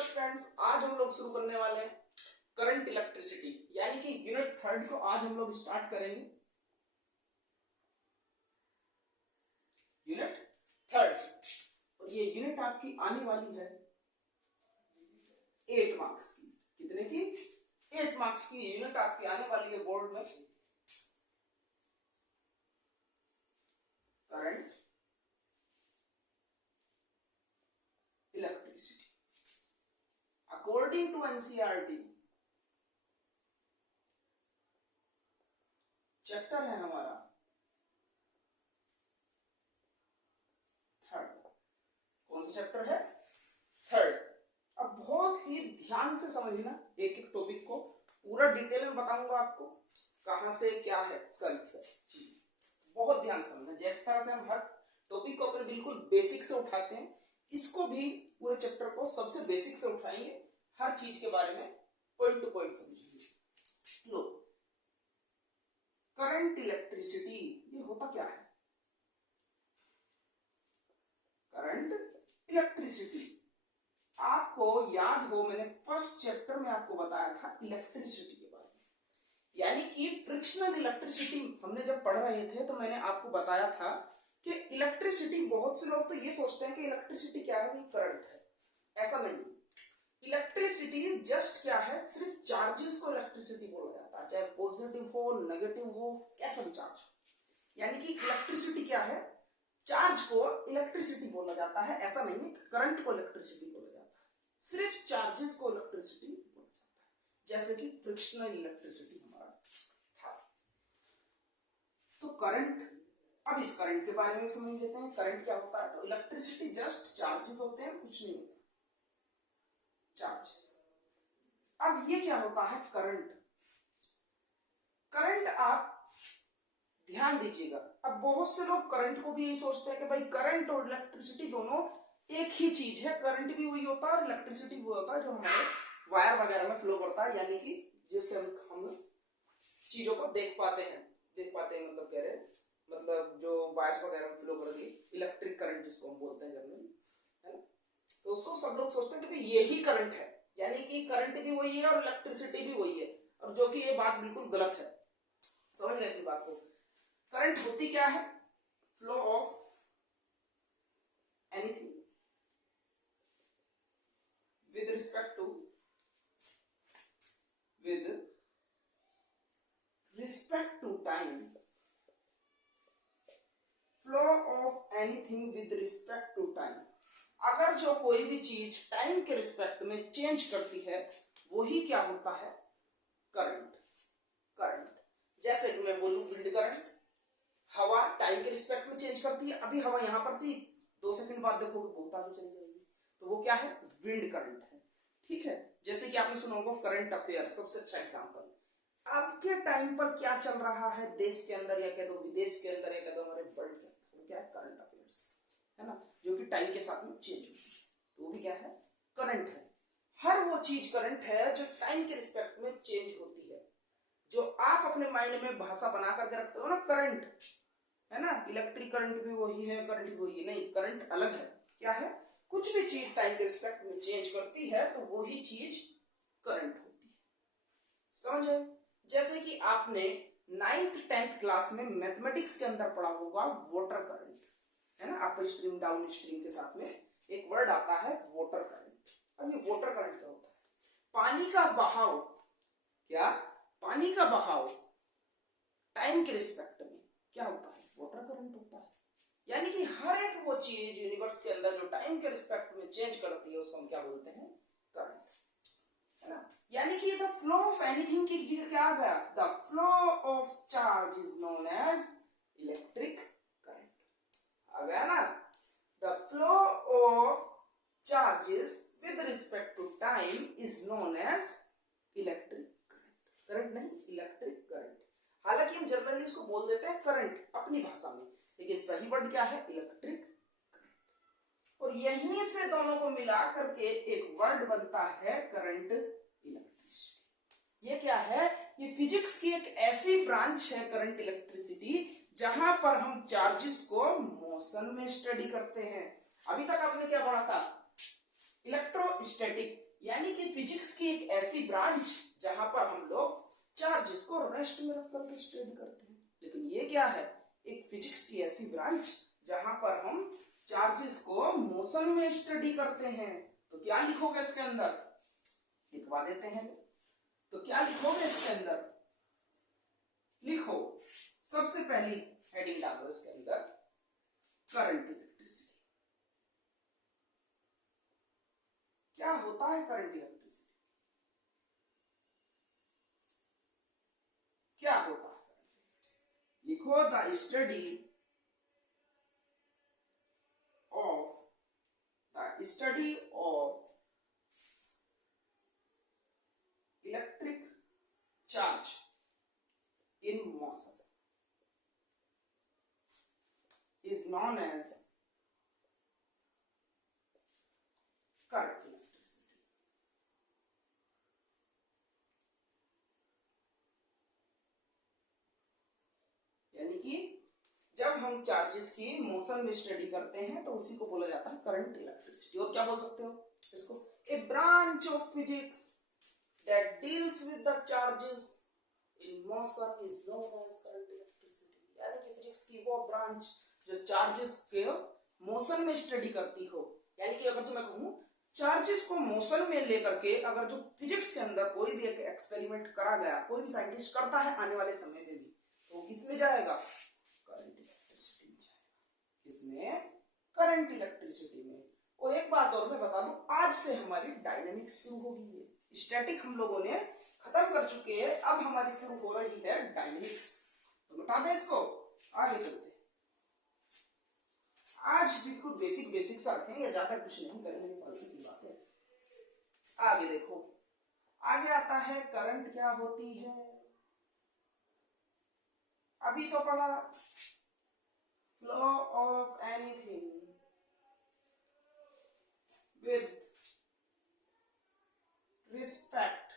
Students, आज हम लोग शुरू करने वाले हैं करंट इलेक्ट्रिसिटी, यानी कि यूनिट थर्ड को आज हम लोग स्टार्ट करेंगे। यूनिट थर्ड, और ये यूनिट आपकी आने वाली है 8 मार्क्स की। कितने की? 8 मार्क्स की यूनिट आपकी आने वाली है बोर्ड में। Current electricity according to NCERT chapter है हमारा थर्ड। कौन सा चैप्टर है? थर्ड। अब बहुत ही ध्यान से समझना एक एक टॉपिक को, पूरा डिटेल में बताऊंगा आपको कहां से क्या है। सर बहुत ध्यान से समझना। जिस तरह से हम हर टॉपिक को अपने बिल्कुल बेसिक से उठाते हैं, इसको भी पूरे चैप्टर को सबसे बेसिक से उठाएंगे, हर चीज के बारे में पॉइंट टू पॉइंट समझेंगे। लो, करंट इलेक्ट्रिसिटी ये होता क्या है? करंट इलेक्ट्रिसिटी आपको याद हो, मैंने फर्स्ट चैप्टर में आपको बताया था इलेक्ट्रिसिटी के बारे में, यानी कि फ्रिक्शनल इलेक्ट्रिसिटी हमने जब पढ़ रहे थे तो मैंने आपको बताया था कि इलेक्ट्रिसिटी, बहुत से लोग तो ये सोचते हैं कि इलेक्ट्रिसिटी क्या है, वही करंट है। ऐसा नहीं। इलेक्ट्रिसिटी जस्ट क्या है, सिर्फ चार्जेस को इलेक्ट्रिसिटी बोला जाता है, चाहे पॉजिटिव हो नेगेटिव हो, कैसा भी चार्ज हो। यानी कि इलेक्ट्रिसिटी क्या है, चार्ज को इलेक्ट्रिसिटी बोला जाता है। ऐसा नहीं है करंट को इलेक्ट्रिसिटी बोला जाता है, सिर्फ चार्जेस को इलेक्ट्रिसिटी बोला जाता है, जैसे कि फ्रिक्शनल इलेक्ट्रिसिटी हमारा था। तो करंट, अब इस करंट के बारे में समझ लेते हैं। करंट क्या होता है? तो इलेक्ट्रिसिटी जस्ट चार्जेस होते हैं, कुछ नहीं होता, चार्जेस। अब ये क्या होता है करंट? करंट आप ध्यान दीजिएगा। अब बहुत से लोग करंट को भी यही सोचते हैं कि भाई करंट और इलेक्ट्रिसिटी दोनों एक ही चीज है। करंट भी वही होता है और इलेक्ट्रिसिटी भी होता है जो हमारे वायर वगैरह में फ्लो करता है, यानी कि जिससे हम चीजों को देख पाते हैं मतलब कह रहे हैं, मतलब जो वायर्स वगैरह में फ्लो करती है, इलेक्ट्रिक करंट जिसको हम बोलते हैं जनरली, है ना। तो उसको सब लोग सोचते हैं कि भाई यही करंट है, यानी कि करंट भी वही है और इलेक्ट्रिसिटी भी वही है, और जो कि ये बात बिल्कुल गलत है। समझ रहे हैं बात को? करंट होती क्या है? Flow of anything with respect to time, flow of anything with respect to time. अगर जो कोई भी चीज टाइम के रिस्पेक्ट में चेंज करती है, वही क्या होता है? करंट। जैसे कि मैं बोलूं विंड करंट, हवा टाइम के रिस्पेक्ट में चेंज करती है। अभी हवा यहां पर थी, 2 सेकंड बाद देखोगे बहुत आगे चली जाएगी, तो वो क्या है? विंड करंट है। ठीक है। जैसे कि आपने सुना होगा करंट अफेयर, सबसे अच्छा एग्जांपल। आपके टाइम पर क्या चल रहा है देश के अंदर, या कह दो विदेश के अंदर, या कह दो हमारे वर्ल्ड के अंदर, वो क्या है? करंट अफेयर्स, है ना, जो कि टाइम के साथ में चेंज होती है, तो वो भी क्या है? करंट है। हर वो चीज करंट है जो टाइम के रिस्पेक्ट में चेंज होती है। जो आप अपने माइंड में भाषा बना करके रखते हो ना, करंट, है ना, इलेक्ट्रिक करंट भी वही है, करंट भी वही है, नहीं, करंट अलग है। क्या है? कुछ भी चीज टाइम के रिस्पेक्ट में चेंज करती है तो वही चीज करंट होती है। समझे? जैसे कि आपने 9th 10th क्लास में मैथमेटिक्स के अंदर पढ़ा होगा वाटर करंट, है ना, अप स्ट्रीम डाउन स्ट्रीम के साथ में एक वर्ड आता है वाटर करंट। अब ये वाटर करंट क्या होता है? पानी का बहाव। क्या? पानी का बहाव टाइम के रिस्पेक्ट में क्या होता है? वाटर करंट होता है। यानी कि हर एक वो चीज यूनिवर्स के अंदर जो टाइम के रिस्पेक्ट में चेंज करती है, उसको हम क्या बोलते हैं? करंट, है ना। यानी कि द फ्लो ऑफ एनीथिंग की जगह क्या आ गया? The flow of charge is known as electric current आ गया ना। The flow of charges with respect to time is known as electric current नहीं, इलेक्ट्रिक करंट। हालांकि हम जनरली उसको बोल देते हैं करंट अपनी भाषा में, लेकिन सही वर्ड क्या है? Electric current. और यहीं से दोनों को मिला करके एक वर्ड बनता है करंट इलेक्ट्रिसिटी। ये क्या है? ये फिजिक्स की एक ऐसी ब्रांच है करंट इलेक्ट्रिसिटी, जहां पर हम चार्जेस को मोशन में स्टडी करते हैं। अभी तक आपने क्या पढ़ा था? इलेक्ट्रोस्टैटिक, यानी कि फिजिक्स की एक ऐसी ब्रांच जहां पर हम लोग चार्जेस को रेस्ट में रख करके स्टडी करते हैं। लेकिन ये क्या है, एक फिजिक्स की ऐसी ब्रांच जहां पर हम चार्जेस को मोशन में स्टडी करते हैं। तो क्या लिखोगे इसके अंदर, लिखवा देते हैं। तो क्या लिखोगे इसके अंदर, लिखो सबसे पहली हेडिंग डालो इसके अंदर करंट इलेक्ट्रिसिटी। क्या होता है करंट इलेक्ट्रिसिटी, क्या होता है करंट इलेक्ट्रिसिटी। लिखो the study of electric charge in motion is known as current electricity. यानी कि जब हम चार्जेस की मोशन में स्टडी करते हैं तो उसी को बोला जाता है करंट इलेक्ट्रिसिटी। और क्या बोल सकते हो इसको, a branch of physics that deals with the charges in motion is known as current electricity. यानी कि फिजिक्स की वो ब्रांच जो चार्जेस के मोशन में स्टडी करती हो। यानी कि अगर तो मैं कहूं चार्जेस को मोशन में लेकर के अगर जो फिजिक्स के अंदर कोई भी एक एक्सपेरिमेंट करा गया, कोई भी साइंटिस्ट करता है आने वाले समय में भी, तो किस में जाएगा, करंट इलेक्ट्रिसिटी में जाएगा। इसमें करंट इलेक्ट्रिसिटी में। और एक बात और मैं बता दूं, आज से हमारी डायनेमिक्स शुरू हो गई है। स्टैटिक हम लोगों ने खत्म कर चुके हैं, अब हमारी शुरू हो रही है डायनेमिक्स। तो बता दें इसको, आगे चलते हैं। आज बिल्कुल बेसिक बेसिक सा रखेंगे, ज्यादा कुछ नहीं करेंगे, फालतू की बात है। आगे देखो, आगे आता है करंट क्या होती है। अभी तो पढ़ा flow of anything with respect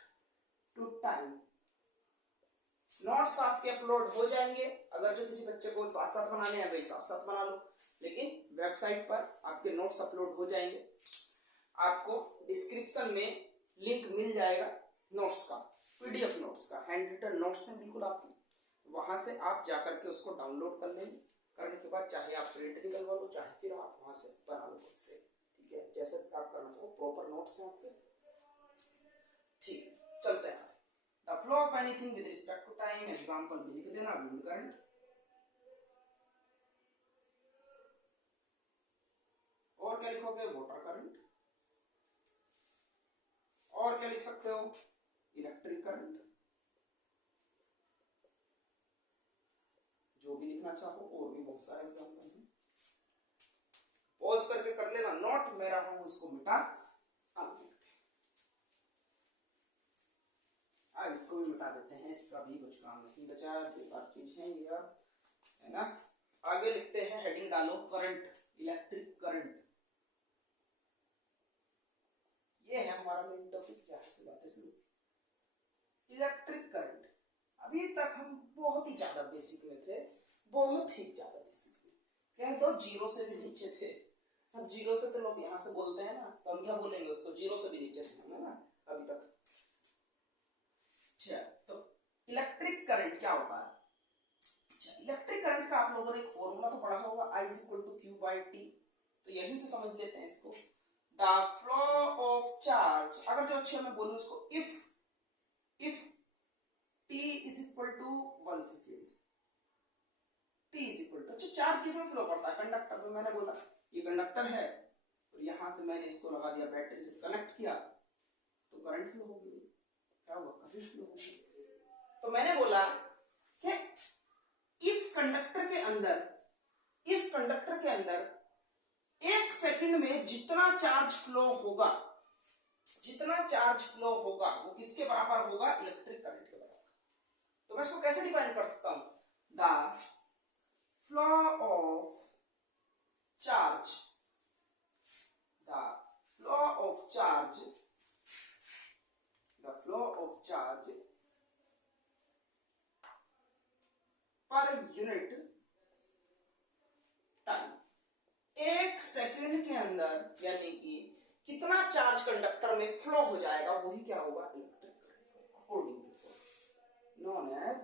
to time. Notes आपके अपलोड हो जाएंगे, अगर जो किसी बच्चे को साथ साथ बनाने हैं वही साथ साथ बना लो, लेकिन वेबसाइट पर आपके नोट्स अपलोड हो जाएंगे। आपको डिस्क्रिप्शन में लिंक मिल जाएगा नोट्स का, पीडीएफ नोट्स का, हैंड रिटन नोट्स हैं बिल्कुल आपके, वहां से आप जाकर के उसको डाउनलोड कर लेंगे। करने के बाद चाहे आप प्रिंट निकलवा लो, चाहे फिर आप वहां से बना लो खुद से, ठीक है, जैसे आप करना चाहो। प्रॉपर नोट्स हैं आपके, ठीक है। चलते हैं, the flow of anything with respect to time, example भी लिख देना, विंड करंट। और क्या लिखोगे, वाटर करंट। और क्या लिख सकते हो, इलेक्ट्रिक करंट। जो भी लिखना चाहो, और भी बहुत सारे एग्जांपल हैं, पॉज करके कर लेना नोट, मैं रहा हूं उसको मिटा। अब इसको भी मिटा देते हैं, इसका भी कुछ काम नहीं बचा, बेकार चीज है ये, है ना। आगे लिखते हैं, हेडिंग डालो करंट, इलेक्ट्रिक करंट। ये है हमारा मेन टॉपिक, जहां से बातें शुरू। इलेक्ट्रिक करंट, अभी तक हम बहुत ही ज्यादा बेसिक में थे, बहुत ही ज्यादा बेसिक में, कह दो जीरो से भी नीचे थे। अब जीरो से तो लोग यहाँ से बोलते हैं ना, तो हम क्या बोलेंगे उसको, जीरो से भी नीचे थे, है ना अभी तक। अच्छा, तो इलेक्ट्रिक करंट क्या होता है। अच्छा, इलेक्ट्रिक करंट का आप लोगों ने एक फॉर्मूला तो पढ़ा होगा, I = Q/T। तो यहीं से समझ लेते हैं इसको। द फ्लो ऑफ चार्ज, अगर जो अच्छे मैं बोलूं उसको, इफ T = 1 सेकेंड, T = अच्छा, चार्ज किसमें फ्लो करता है, कंडक्टर में। मैंने बोला ये कंडक्टर है, और यहां से मैंने इसको लगा दिया, बैटरी से कनेक्ट किया, तो करंट फ्लो होगी। क्या हुआ, करंट फ्लो होगी। तो मैंने बोला कि इस कंडक्टर के अंदर 1 सेकंड में जितना चार्ज फ्लो होगा, वो किसके बराबर होगा, इलेक्ट्रिक करंट के बराबर। तो मैं इसको कैसे डिफाइन कर सकता हूं, the flow of charge per unit time. 1 second के अंदर, यानी कि कितना चार्ज कंडक्टर में फ्लो हो जाएगा वही क्या होगा, electric current, according to known as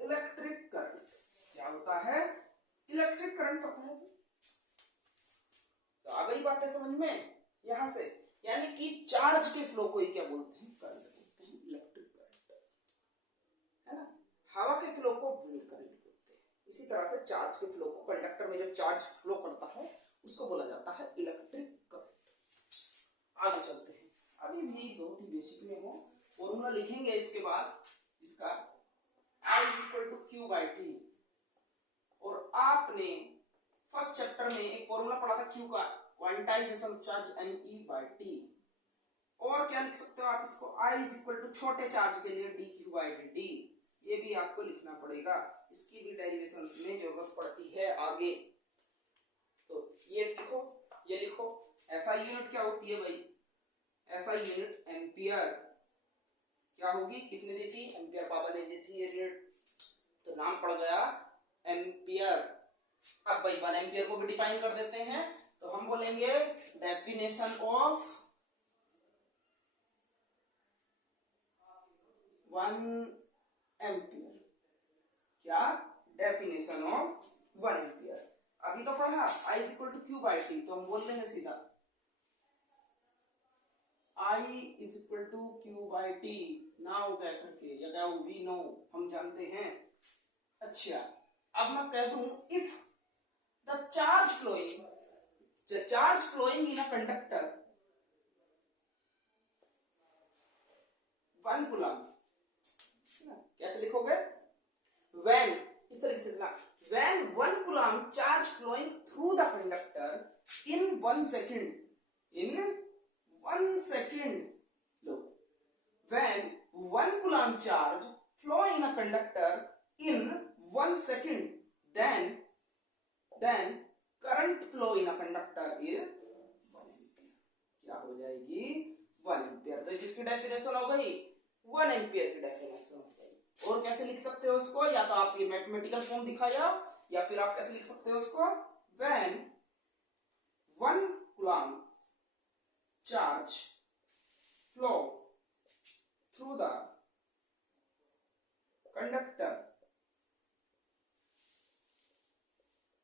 electric current. क्या होता है, इलेक्ट्रिक करंट होता है। तो आ गई बातें समझ में यहां से, यानी कि चार्ज के फ्लो को ही क्या बोलते हैं, करंट बोलते हैं, इलेक्ट्रिक करंट, है ना। हवा के फ्लो को विंड करंट बोलते हैं। इसी तरह से चार्ज के फ्लो को, कंडक्टर में जब चार्ज फ्लो करता है उसको बोला जाता है इलेक्ट्रिक करंट। आगे चलते हैं, अभी भी बहुत ही बेसिक में हो, फॉर्मूला लिखेंगे इसके बाद इसका I is equal to Q by T। और आपने फर्स्ट चैप्टर में एक फॉर्मूला पढ़ा था Q का, quantization charge NE by T। और क्या लिख सकते हो आप इसको, I is equal to छोटे चार्ज के लिए dQ by dt। ये भी आपको लिखना पड़ेगा, इसकी भी डेरिवेशंस में जरूरत पड़ती है आगे। तो ये लिखो, ये लिखो। ऐसा यूनिट क्या होती है भाई, ऐसा यूनिट एम्पियर क्या होगी, किसने दी थी, एम्पियर पावर ने दी थी ये यूनिट, तो नाम पड़ गया एम्पियर। अब भाई 1 एम्पियर को भी डिफाइन कर देते हैं, तो हम बोलेंगे डेफिनेशन ऑफ 1 एम्पियर। क्या, डेफिनेशन ऑफ 1 एम्पियर। अभी तो पढ़ा I is equal to Q by T, तो हम बोल लेंगे सीधा I is equal to Q by T। Now कह करके, या क्या वी नो, हम जानते हैं। अच्छा, अब मैं कह दूं if the charge flowing in a conductor 1 coulomb, कैसे लिखोगे, when, इस तरीके से लिखना, when 1 coulomb charge flowing through the conductor in 1 second, in 1 second, look, when 1 coulomb charge flow in a conductor in 1 second, then current flow in a conductor is 1 ampere। क्या हो जाएगी, 1 ampere. तो किसकी definition हो गई, 1 ampere की definition हो गई। और कैसे लिख सकते हो उसको, या तो आप ये मैथमेटिकल फॉर्म दिखा जाओ, या फिर आप कैसे लिख सकते हो उसको, when 1 coulomb charge flow through the conductor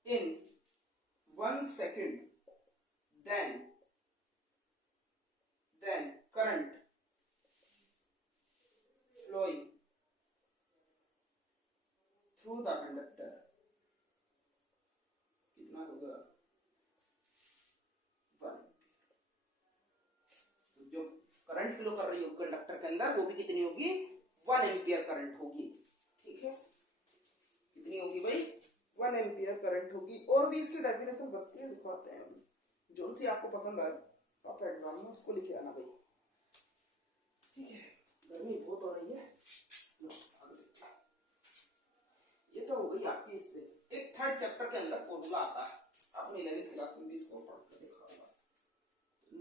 in 1 second, then current flowing through the conductor कितना होगा, 1 एम्पियर। जो करंट फ्लो कर रही होगी कंडक्टर के अंदर वो भी कितनी होगी, 1 एम्पियर करंट होगी। ठीक है, कितनी होगी भाई, 1 एम्पियर करंट होगी। और भी इसकी डेफिनेशन रखते हैं, लिखवाते हैं, जो सी आपको पसंद आए आप एग्जाम में उसको लिखे आना भाई। ठीक है, गर्मी बहुत हो रही है। ये तो हो गई आपकी इससे। एक थर्ड चैप्टर के अंदर फॉर्मूला आता है, आपने 11th क्लास में भी इसको पढ़ कर देखा होगा।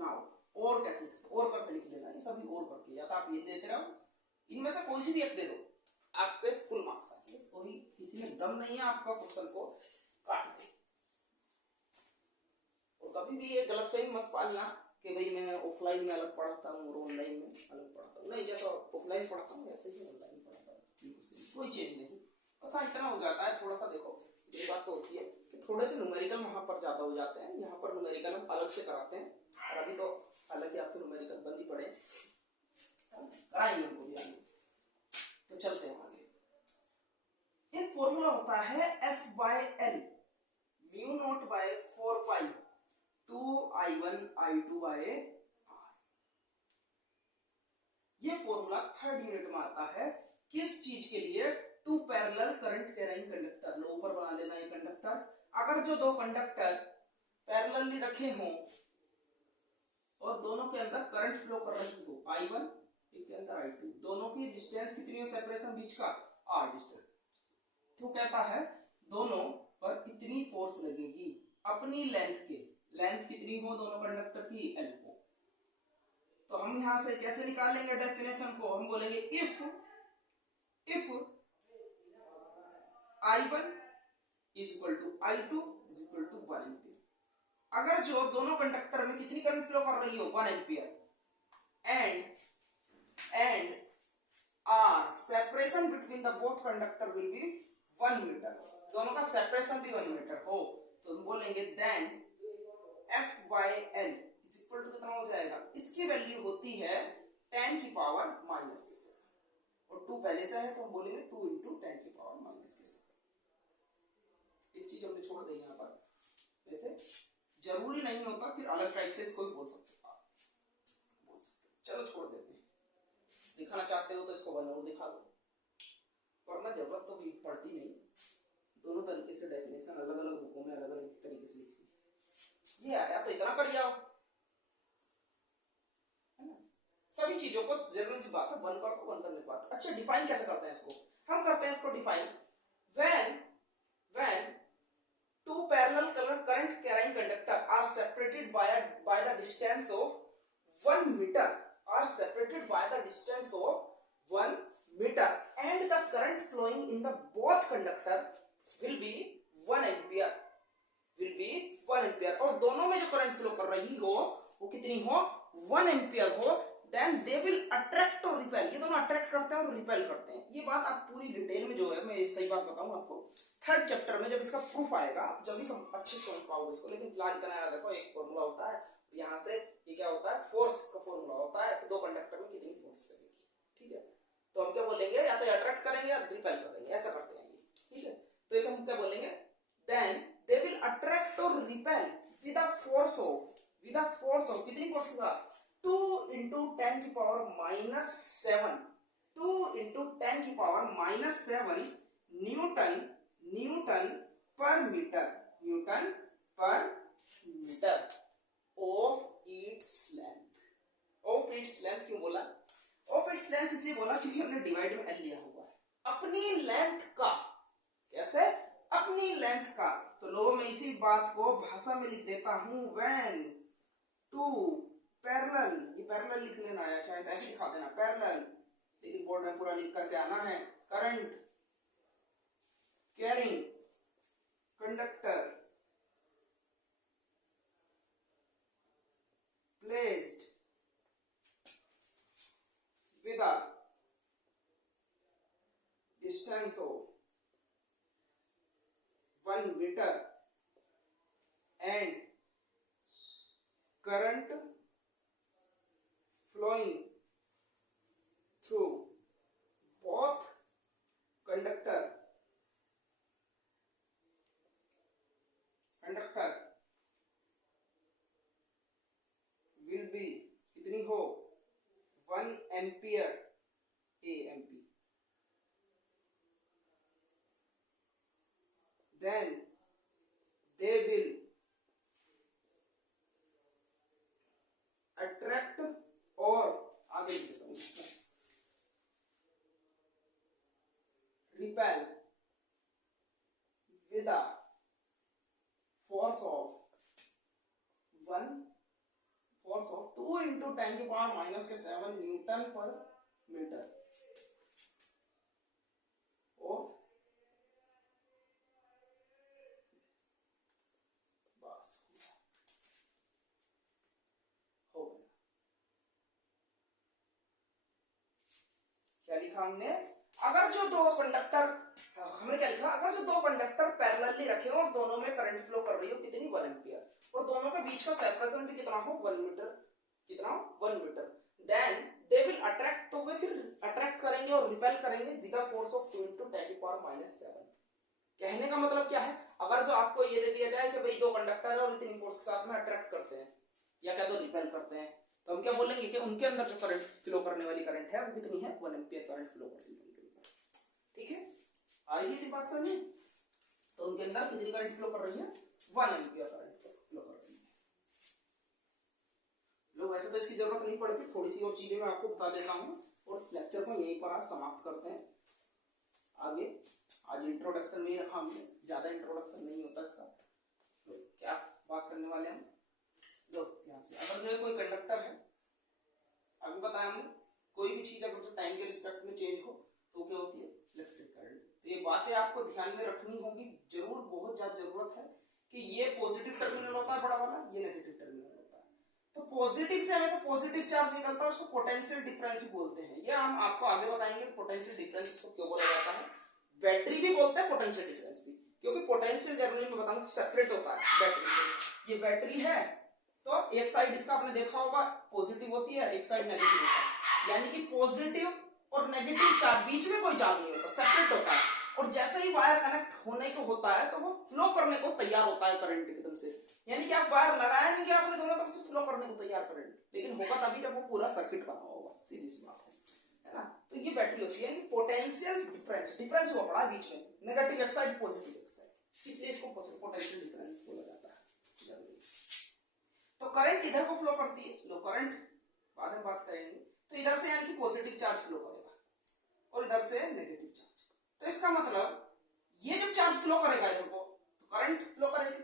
नाउ और कैसे, और करके लिख लेना, ये सभी और करके, या तो आप ये देते रहो, इनमें से कोई सी भी एक दे दो, आपके फुल मार्क्स आएंगे। कोई किसी में दम नहीं है आपका क्वेश्चन को काट दे। और कभी भी ये गलतफहमी मत पालना कि भाई मैं ऑफलाइन में अलग पढ़ाता हूँ और ऑनलाइन में अलग पढ़ाता हूँ। नहीं, जैसा ऑफलाइन पढ़ाता हूँ वैसे ही ऑनलाइन पढ़ाता हूँ, कोई चेंज नहीं। बस हाँ इतना हो जाता है, थोड़ा सा देखो ये बात तो होती है कि थोड़े से न्यूमेरिकल वहां पर ज्यादा हो जाते हैं, यहाँ पर न्यूमेरिकल हम अलग से कराते हैं। और अभी तो हालांकि आपके न्यूमेरिकल बंद ही पड़े, कराएंगे उनको भी आगे। तो चलते हैं आगे। एक फॉर्मूला होता है F by L, mu naught by 4 pi 2I1 I2 by R। ये फॉर्मूला थर्ड यूनिट में आता है। किस चीज के लिए, two parallel current carrying conductor. लो ऊपर बना लेना ये कंडक्टर। अगर जो दो कंडक्टर पैरेलली रखे हों और दोनों के अंदर करंट फ्लो कर रही हो, I1 एक के अंदर I2, दोनों की डिस्टेंस कितनी हो, सेपरेशन बीच का R डिस्टेंस, तो कहता है दोनों पर इतनी फोर्स लगेगी अपनी लेंथ के, लेंथ कितनी हो दोनों कंडक्टर की, L को। तो हम यहां से कैसे निकालेंगे डेफिनेशन को, हम बोलेंगे if I1 is equal to I2 is equal to 1 ampere. अगर जो दोनों कंडक्टर में कितनी करंट फ्लो कर रही हो 1 ampere and are separation between the both conductor will be 1 metre, दोनों का सेपरेशन भी 1 मीटर हो, तो हम बोलेंगे then F by L is equal to कितना हो जाएगा, इसकी वैल्यू होती है 10 की पावर माइनस के से, और 2 पहले से है तो हम बोलेंगे 2 इंटू 10 की पावर माइनस के से। एक चीज हमने छोड़ दी यहाँ पर, वैसे जरूरी नहीं होता फिर अलग टाइप से इसको भी बोल सकते हो, चलो छोड़ देते हैं, दिखाना चाहते हो तो इसको बना और दिखा दो, वरना जरूरत तो भी पड़ती नहीं। दोनों तरीके से डेफिनेशन अलग अलग बुकों में अलग अलग तरीके से लिखी, ये आया तो इतना कर जाओ, है ना। सभी चीजों को जनरल सी बात है, वन कर तो वन करने की बात। अच्छा डिफाइन कैसे करते हैं इसको, हम करते हैं इसको define when two parallel current carrying conductor are separated by the distance of 1 meter, are separated by the distance of 1 meter, and the current flowing in the both conductor will be 1 ampere, will be 1 ampere, और दोनों में जो current flow कर रही हो वो कितनी हो 1 एम्पियर हो, देन दे विल अट्रैक्ट और रिपेल, ये दोनों अट्रैक्ट करते हैं और रिपेल करते हैं। ये बात आप पूरी डिटेल में जो है मैं सही बात बताऊं आपको थर्ड चैप्टर में जब इसका प्रूफ आएगा जब भी सब अच्छे से समझ पाओगे इसको, लेकिन फिलहाल इतना याद रखो, एक फॉर्मूला होता है यहाँ से, ये क्या होता है फोर्स का फॉर्मूला होता है, तो दो कंडक्टर में कितनी फोर्स लगेगी, ठीक है। तो हम क्या बोलेंगे, या तो अट्रैक्ट करेंगे या रिपेल कर देंगे, ऐसा करते हैं, ठीक है। तो एक हम क्या बोलेंगे, देन दे विल अट्रैक्ट और repel with the force of कितनी फोर्स के साथ 2 इंटू 10 की पावर माइनस 7, 2 इंटू 10 की पावर माइनस 7 न्यूटन पर मीटर ऑफ इट्स लेंथ क्यों बोला, ऑफ इट्स लेंथ इसलिए बोला क्योंकि हमने डिवाइड में एल लिया हुआ है, अपनी लेंथ का, कैसे अपनी लेंथ का। तो लो मैं इसी बात को भाषा में लिख देता हूं, व्हेन टू पैरेलल, ये पैरेलल लिख लेना है, चाहे तो ऐसे लिखा देना पैरेलल, लेकिन बोर्ड में पूरा लिख करके आना है, current carrying conductor placed with a distance of 1 metre and current flowing through both conductor will be कितनी हो 1 ampere AMP, then they will attract और आगे repel with a force of 2 into 10 की पावर माइनस के 7 Newton पर metre of, बस हो गया। क्या लिखा हमने, अगर जो दो कंडक्टर, हमने क्या लिखा, अगर जो दो कंडक्टर पैरेलली रखे हो और दोनों में करंट फ्लो कर रही हो कितनी 1 एम्पियर, और दोनों के बीच का सेपरेशन भी कितना हो 1 मीटर, कितना 1 metre, then they will attract, तो वे फिर अट्रैक्ट करेंगे और रिपेल करेंगे with the force of 2 into 10 की पावर माइनस 7। कहने का मतलब क्या है, अगर जो आपको ये दे दिया जाए कि भाई दो कंडक्टर है और इतनी फोर्स के साथ में अट्रैक्ट करते हैं या क्या तो रिपेल करते हैं, तो हम क्या बोलेंगे कि उनके अंदर जो करंट फ्लो करने वाली करंट है वो कितनी है 1 एम्पियर करंट फ्लो करती है, ठीक है। आई ये बात समझ, तो उनके अंदर कितनी करंट फ्लो कर रही है 1 एम्पियर करंट फ्लो कर रही है। लोग वैसे तो इसकी जरूरत नहीं पड़ती, थोड़ी सी और चीजें मैं आपको बता देता हूँ और लेक्चर को यहीं पर आज समाप्त करते हैं। आगे आज इंट्रोडक्शन नहीं रखा हमने, ज्यादा इंट्रोडक्शन नहीं होता इसका, तो क्या बात करने वाले हम लोग ध्यान से। अगर जो कोई कंडक्टर है, अभी बताया हमने, कोई भी चीज अगर जो टाइम के रिस्पेक्ट में चेंज हो तो क्या होती है इलेक्ट्रिक करंट। तो ये बातें आपको ध्यान में रखनी होगी, जरूर, बहुत ज्यादा जरूरत है कि ये पॉजिटिव टर्मिनल होता है बड़ा वाला, ये नेगेटिव टर्मिनल होता है। तो पॉजिटिव से हमेशा पॉजिटिव चार्ज निकलता है, उसको पोटेंशियल डिफरेंस ही बोलते हैं। ये हम आपको आगे बताएंगे पोटेंशियल डिफरेंस इसको क्यों बोला जाता है। बैटरी भी बोलते हैं पोटेंशियल डिफरेंस भी, क्योंकि पोटेंशियल जर्नली में बताऊं सेपरेट होता है बैटरी से। ये बैटरी है तो एक साइड इसका आपने देखा होगा पॉजिटिव होती है, एक साइड नेगेटिव होता है, यानी कि पॉजिटिव और नेगेटिव चार्ज बीच में कोई चार्ज नहीं होता, सेपरेट होता है। और जैसे ही वायर कनेक्ट होने को होता है तो वो फ्लो करने को तैयार होता है करंट एकदम से, यानी कि आप वायर लगाया नहीं कि आपने दोनों तरफ से फ्लो करने को तैयार करंट, लेकिन होगा तभी जब वो पूरा सर्किट बना होगा, सीधी सी बात है ना। तो ये बैटरी होती है, पोटेंशियल डिफरेंस, डिफरेंस हुआ पड़ा बीच में, नेगेटिव एक साइड पॉजिटिव एक साइड, इसलिए इसको पोटेंशियल डिफरेंस बोला जाता है। तो करंट इधर को फ्लो करती है, लो करंट बाद में बात करेंगे, तो इधर से यानी कि पॉजिटिव चार्ज फ्लो करेगा और इधर से नेगेटिव चार्ज। तो इसका मतलब ये जब चार्ज फ्लो करेगा इधर को तो करंट फ्लो करेगी,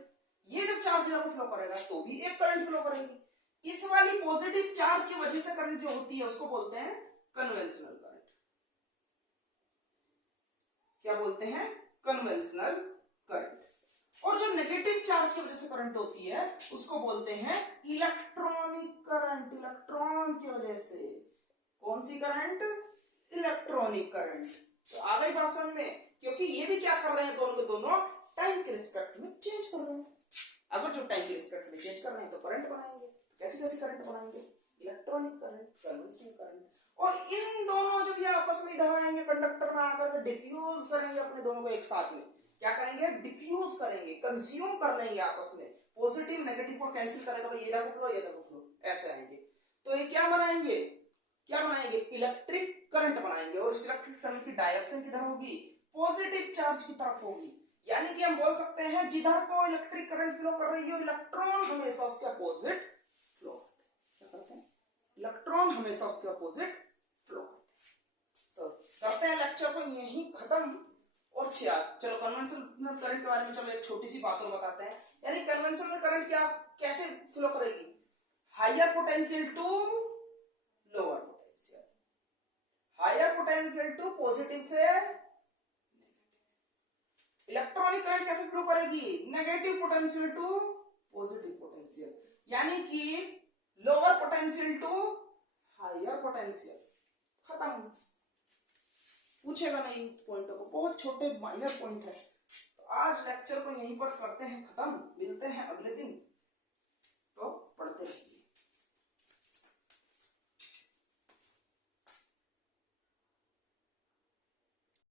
ये जब चार्ज इधर को फ्लो करेगा तो भी एक करंट फ्लो करेगी। इस वाली पॉजिटिव चार्ज की वजह से करंट जो होती है उसको बोलते हैं कन्वेंशनल करंट। क्या बोलते हैं? Conventional current. और जो नेगेटिव चार्ज की वजह से करंट होती है उसको बोलते हैं इलेक्ट्रॉनिक करंट। इलेक्ट्रॉन की वजह से कौन सी करंट? Electronic current. तो आ गई बात समझ में, क्योंकि ये भी क्या कर रहे हैं, दोनों के दोनों टाइम के रिस्पेक्ट में चेंज कर रहे हैं। अगर जो टाइम के रिस्पेक्ट में चेंज कर रहे हैं तो करंट बनाएंगे। कैसी कैसी करंट बनाएंगे? Electronic current, conventional current. और इन दोनों जब ये आपस में इधर आएंगे कंडक्टर में आकर डिफ्यूज करेंगे अपने दोनों को एक साथ में, क्या करेंगे? डिफ्यूज करेंगे, कंज्यूम कर लेंगे आपस में। पॉजिटिव नेगेटिव को कैंसिल करेगा, भाई ये इधर को फ्लो ये इधर को फ्लो, ऐसे आएंगे। तो ये क्या बनाएंगे? क्या बनाएंगे? इलेक्ट्रिक करंट बनाएंगे। और इस इलेक्ट्रिक करंट की डायरेक्शन किधर होगी? पॉजिटिव चार्ज की तरफ होगी। यानी कि हम बोल सकते हैं जिधर को इलेक्ट्रिक करंट फ्लो कर रही है इलेक्ट्रॉन हमेशा उसके अपोजिट फ्लो करते हैं। इलेक्ट्रॉन हमेशा उसके अपोजिट फ्लो करते हैं। तो करते हैं लेक्चर को यहीं खत्म। और चलो कन्वेंशनल करंट के बारे में चलो एक छोटी सी बात और बताते हैं। यानी कन्वेंशनल करंट क्या कैसे फ्लो करेगी? Higher potential to lower potential, higher potential to positive से। इलेक्ट्रॉनिक करंट कैसे फ्लो करेगी? Negative potential to positive potential, यानी कि lower potential to higher potential. खत्म। पूछेगा नहीं पॉइंटों को, बहुत छोटे माइनर पॉइंट है। तो आज लेक्चर को यहीं पर करते हैं खत्म। मिलते हैं अगले दिन, तो पढ़ते रहिए।